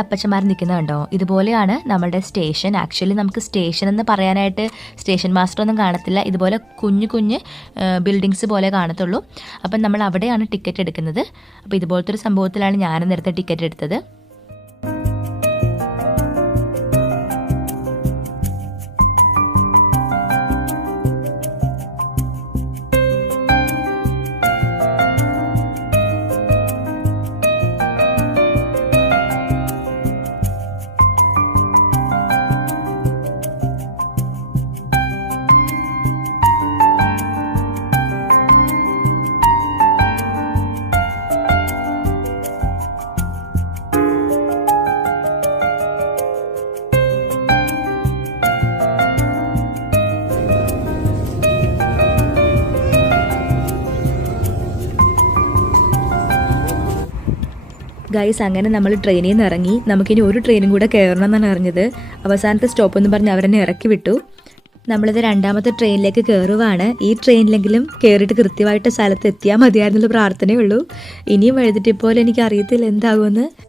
അപ്പച്ചന്മാർ നിൽക്കുന്നത് കണ്ടോ? ഇതുപോലെയാണ് നമ്മളുടെ സ്റ്റേഷൻ. ആക്ച്വലി നമുക്ക് സ്റ്റേഷൻ എന്ന് പറയാനായിട്ട് സ്റ്റേഷൻ മാസ്റ്റർ ഒന്നും കാണത്തില്ല. ഇതുപോലെ കുഞ്ഞു കുഞ്ഞ് ബിൽഡിങ്സ് പോലെ കാണത്തുള്ളൂ. അപ്പം നമ്മൾ അവിടെയാണ് ടിക്കറ്റ് എടുക്കുന്നത്. അപ്പോൾ ഇതുപോലത്തെ ഒരു സംഭവത്തിലാണ് ഞാൻ നേരത്തെ ടിക്കറ്റ് എടുത്തത്. ഗൈസ്, അങ്ങനെ നമ്മൾ ട്രെയിനിൽ നിന്ന് ഇറങ്ങി. നമുക്കിനി ഒരു ട്രെയിനും കൂടെ കയറണം എന്നാണ് അറിഞ്ഞത്. അവസാനത്തെ സ്റ്റോപ്പ് എന്ന് പറഞ്ഞ് അവരെന്നെ ഇറക്കി വിട്ടു. നമ്മളിത് രണ്ടാമത്തെ ട്രെയിനിലേക്ക് കയറുവാണ്. ഈ ട്രെയിനിലെങ്കിലും കയറിയിട്ട് കൃത്യമായിട്ട് സ്ഥലത്ത് എത്തിയാൽ മതിയായിരുന്നുള്ള പ്രാർത്ഥനയേ ഉള്ളൂ. ഇനിയും എഴുതിട്ട് പോലെ എനിക്ക് അറിയത്തില്ല എന്താകുമെന്ന്.